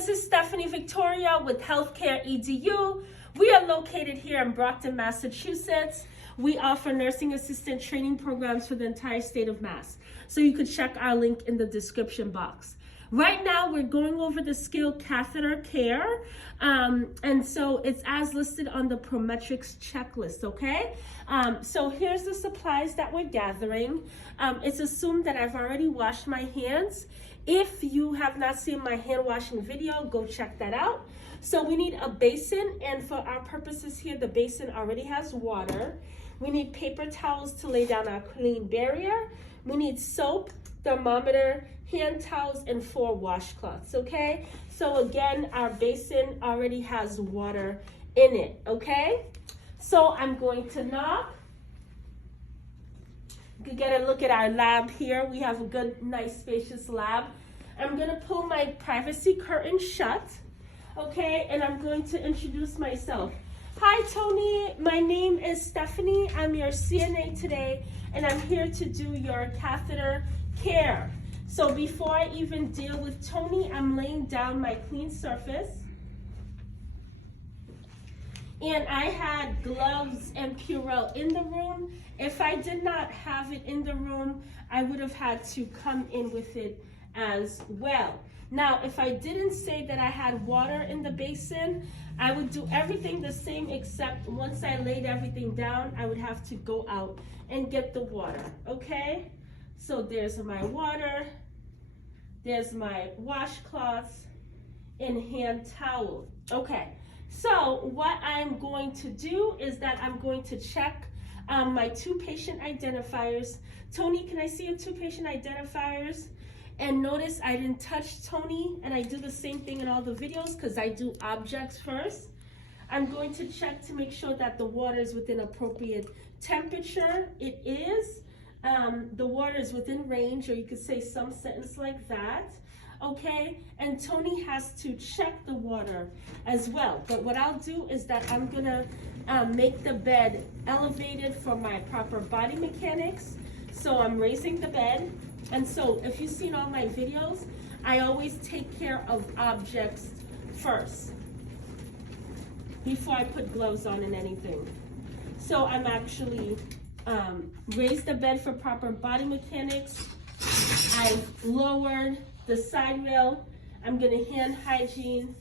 this is Stephanie Victoria with Healthcare-Edu. We are located here in Brockton, Massachusetts. We offer nursing assistant training programs for the entire state of Mass. So you could check our link in the description box. Right now, we're going over the skill Catheter Care. And so it's as listed on the Prometrics checklist, okay? So here's the supplies that we're gathering. It's assumed that I've already washed my hands. If you have not seen my hand washing video, go check that out. So we need a basin, and for our purposes here, the basin already has water. We need paper towels to lay down our clean barrier. We need soap, thermometer, hand towels, and 4 washcloths, okay? So again, our basin already has water in it, okay? So I'm going to knock. You can get a look at our lab here. We have a good, nice, spacious lab. I'm gonna pull my privacy curtain shut, okay? And I'm going to introduce myself. Hi, Tony. My name is Stephanie. I'm your CNA today, and I'm here to do your catheter care. So before I even deal with Tony, I'm laying down my clean surface. And I had gloves and Purell in the room. If I did not have it in the room, I would have had to come in with it as well. Now, if I didn't say that I had water in the basin, I would do everything the same, except once I laid everything down, I would have to go out and get the water, okay? So there's my water, there's my washcloths and hand towel. Okay, so what I'm going to do is that I'm going to check my 2 patient identifiers. Tony, can I see your 2 patient identifiers? And notice I didn't touch Tony, and I do the same thing in all the videos because I do objects first. I'm going to check to make sure that the water is within appropriate temperature. It is. The water is within range, or you could say some sentence like that, okay? And Tony has to check the water as well. But what I'll do is that I'm gonna make the bed elevated for my proper body mechanics. So I'm raising the bed. And so if you've seen all my videos, I always take care of objects first before I put gloves on and anything. So I'm actually raised the bed for proper body mechanics. I've lowered the side rail. I'm gonna hand hygiene.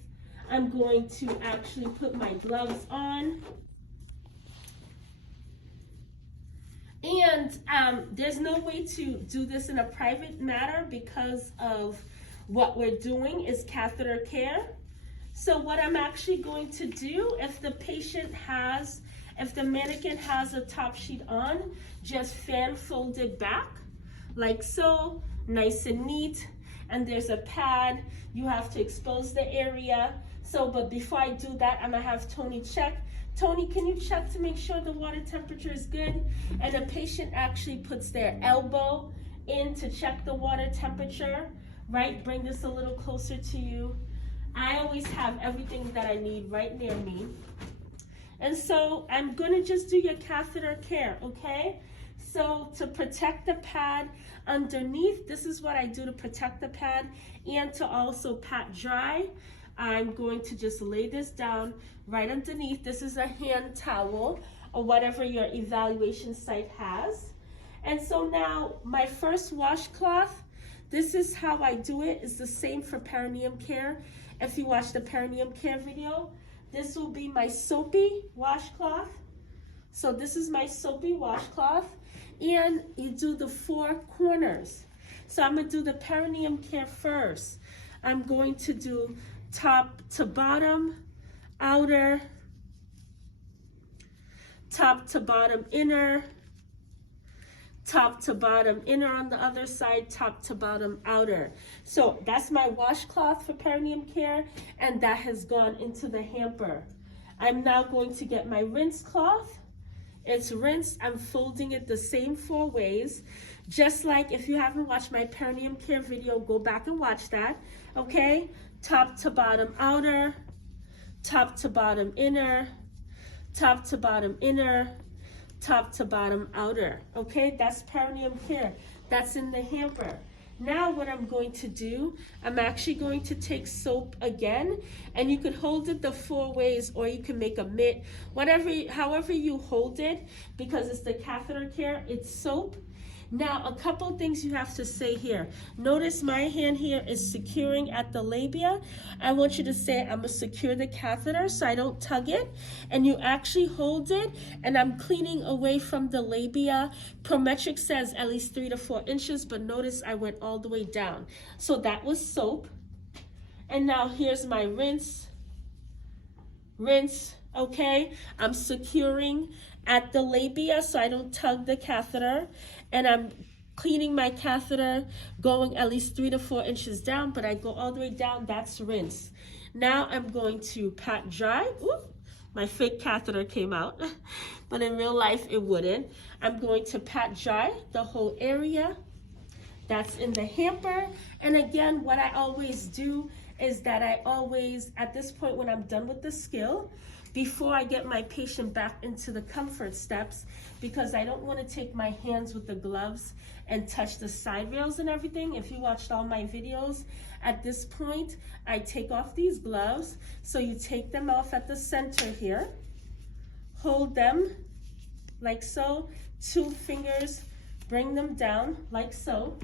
I'm going to actually put my gloves on. And there's no way to do this in a private matter because of what we're doing is catheter care. So what I'm actually going to do, if the mannequin has a top sheet on, just fan fold it back like so, nice and neat. And there's a pad, you have to expose the area. So, but before I do that, I'm gonna have Tony check. Tony, can you check to make sure the water temperature is good? And the patient actually puts their elbow in to check the water temperature, right? Bring this a little closer to you. I always have everything that I need right near me. And so I'm gonna just do your catheter care, okay? So to protect the pad underneath, this is what I do to protect the pad and to also pat dry. I'm going to just lay this down right underneath. This is a hand towel or whatever your evaluation site has. And so now my first washcloth, this is how I do it. It's the same for perineum care. If you watch the perineum care video, this will be my soapy washcloth. So this is my soapy washcloth, and you do the 4 corners. So I'm gonna do the perineum care first. I'm going to do top to bottom, outer, top to bottom inner, top to bottom inner on the other side, top to bottom outer. So that's my washcloth for perineum care, and that has gone into the hamper. I'm now going to get my rinse cloth. It's rinsed. I'm folding it the same 4 ways. Just like if you haven't watched my perineum care video, go back and watch that, okay? Top to bottom outer, top to bottom inner, top to bottom inner, top to bottom outer, okay? That's perineum care. That's in the hamper. Now what I'm going to do, I'm actually going to take soap again, and you could hold it the 4 ways, or you can make a mitt, however you hold it, because it's the Catheter Care, it's soap. Now, a couple things you have to say here. Notice my hand here is securing at the labia. I want you to say, I'm gonna secure the catheter so I don't tug it. And you actually hold it, and I'm cleaning away from the labia. Prometrics says at least 3 to 4 inches, but notice I went all the way down. So that was soap. And now here's my rinse, okay? I'm securing at the labia so I don't tug the catheter, and I'm cleaning my catheter, going at least 3 to 4 inches down, but I go all the way down, that's rinse. Now I'm going to pat dry. Ooh, my fake catheter came out, but in real life it wouldn't. I'm going to pat dry the whole area that's in the hamper. And again, what I always do is that I always, at this point when I'm done with the skill, before I get my patient back into the comfort steps, because I don't want to take my hands with the gloves and touch the side rails and everything. If you watched all my videos, at this point, I take off these gloves. So you take them off at the center here, hold them like so, 2 fingers, bring them down like so.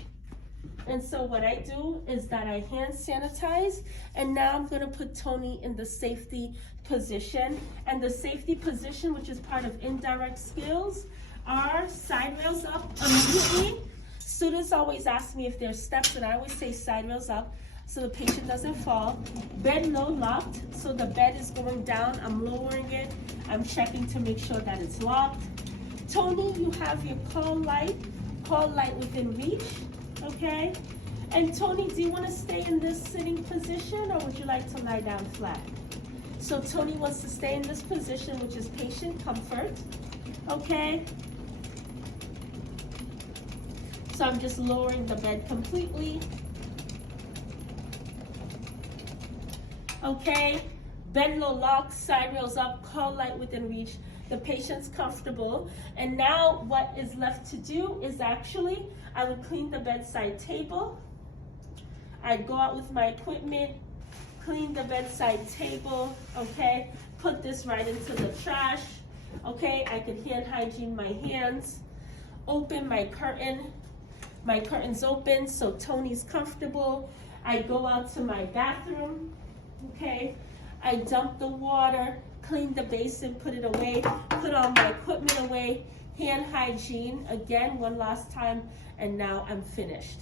And so what I do is that I hand sanitize, and now I'm gonna put Tony in the safety position. And the safety position, which is part of indirect skills, are side rails up immediately. Students always ask me if there's steps, and I always say side rails up so the patient doesn't fall. Bed low locked, so the bed is going down, I'm lowering it, I'm checking to make sure that it's locked. Tony, you have your call light within reach. Okay, and Tony, do you want to stay in this sitting position, or would you like to lie down flat? So Tony wants to stay in this position, which is patient comfort. Okay, so I'm just lowering the bed completely. Okay, bed low lock, side rails up, call light within reach. The patient's comfortable, and now what is left to do is actually, I would clean the bedside table. I'd go out with my equipment, clean the bedside table, okay? Put this right into the trash, okay? I could hand hygiene my hands, open my curtain. My curtain's open, so Tony's comfortable. I go out to my bathroom, okay? I dump the water, clean the basin, put it away, put all my equipment away, hand hygiene, again, one last time, and now I'm finished.